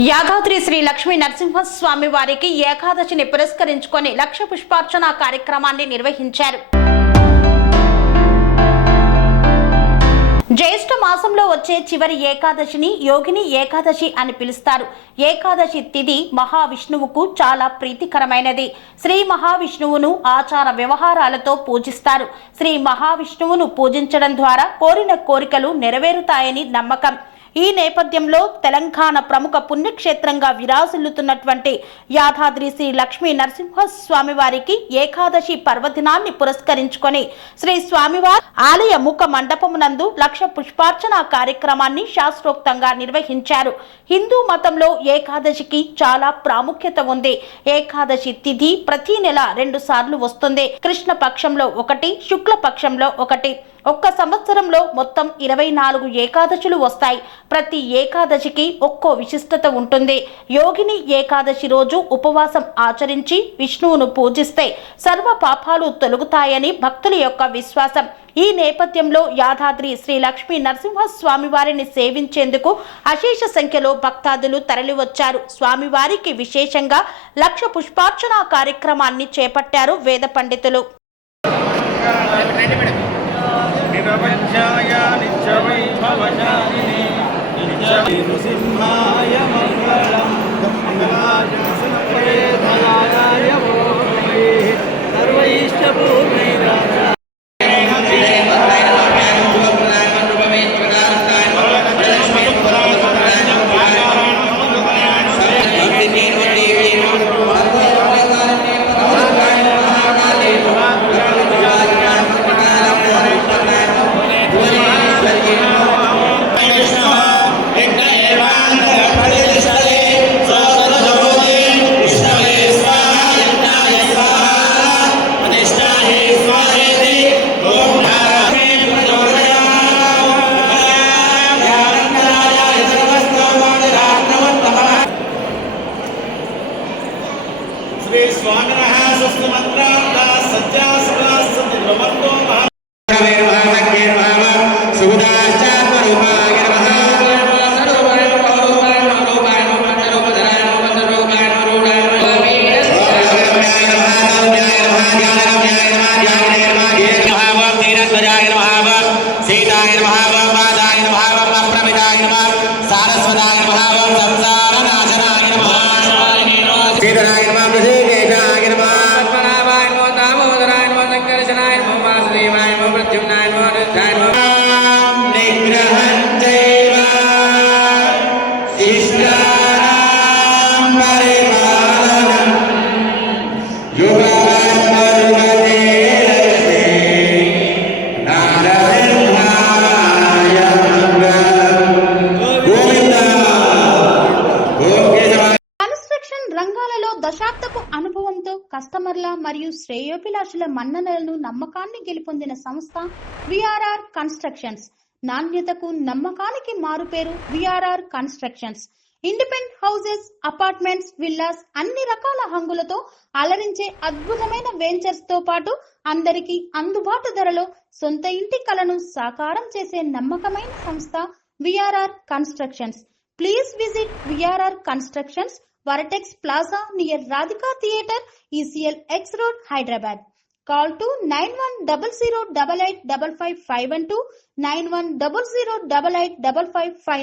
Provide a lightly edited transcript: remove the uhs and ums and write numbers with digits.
యాదాద్రి శ్రీ లక్ష్మీ నరసింహస్వామి వారికి ఏకాదశిని పురస్కరించుకొని లక్ష పుష్పార్చన కార్యక్రమాన్ని నిర్వహించారు. జ్యేష్ఠ మాసంలో వచ్చే చివరి ఏకాదశిని యోగిని ఏకాదశి అని పిలుస్తారు. ఏకాదశి తిథి మహావిష్ణువుకు చాలా ప్రీతికరమైనది. శ్రీ మహావిష్ణువును ఆచార వ్యవహారాలతో పూజిస్తారు. శ్రీ మహావిష్ణువును పూజించడం ద్వారా కోరిన కోరికలు నెరవేరుతాయని నమ్మకం. ఈ నేపథ్యంలో తెలంగాణ ప్రముఖ పుణ్యక్షేత్రంగా విరాజిల్లుతున్నటువంటి యాదాద్రి శ్రీ లక్ష్మీ నరసింహస్వామి వారికి ఏకాదశి పర్వదినాన్ని పురస్కరించుకొని శ్రీ స్వామివారి ఆలయ ముఖ మండపమునందు లక్ష పుష్పార్చన కార్యక్రమాన్ని శాస్త్రోక్తంగా నిర్వహించారు. హిందూ మతంలో ఏకాదశికి చాలా ప్రాముఖ్యత ఉంది. ఏకాదశి తిథి ప్రతి నెల 2 సార్లు వస్తుంది. కృష్ణ పక్షంలో 1, శుక్ల పక్షంలో 1. ఒక్క సంవత్సరంలో మొత్తం 24 ఏకాదశులు వస్తాయి. ప్రతి ఏకాదశికి ఒక్కో విశిష్టత ఉంటుంది. యోగిని ఏకాదశి రోజు ఉపవాసం ఆచరించి విష్ణువును పూజిస్తే సర్వ పాపాలు తొలగుతాయని భక్తుల యొక్క విశ్వాసం. ఈ నేపథ్యంలో యాదాద్రి శ్రీ లక్ష్మీ నరసింహస్వామి వారిని సేవించేందుకు అశేష సంఖ్యలో భక్తాదులు తరలివచ్చారు. స్వామివారికి విశేషంగా లక్ష పుష్పార్చన కార్యక్రమాన్ని చేపట్టారు వేద పండితులు. నిరవధ్యాయ నిత్యవైభవశాలిని నిత్యనృసింహాయ మంగళం మంగళాయ సర్వేధనాయ సర్వైష్టభూమైరాజ स्वामिनः स्वस्ति मंत्रार्था सज्जा सदासति ब्रह्मतो దశాబ్దపు అనుభవంతో కస్టమర్ల మరియు శ్రేయోభిలాషుల మన్ననలను నమ్మకాన్ని గెలుపొందిన సంస్థ విఆర్ఆర్ కన్స్ట్రక్షన్స్. నాణ్యతకు నమ్మకానికి మారుపేరు VRR constructions. Independent houses, apartments, villas అన్ని రకాల హంగులతో అలరించే అద్భుతమైన వెంచర్స్ తో పాటు అందరికీ అందుబాటు ధరలో సొంత ఇంటి కలను సాకారం చేసే నమ్మకమైన సంస్థ VRR constructions. Please visit VRR constructions, Varatex Plaza near Radhika Theatre, ECL X Road, Hyderabad. Call to 9100885552, 9100885559.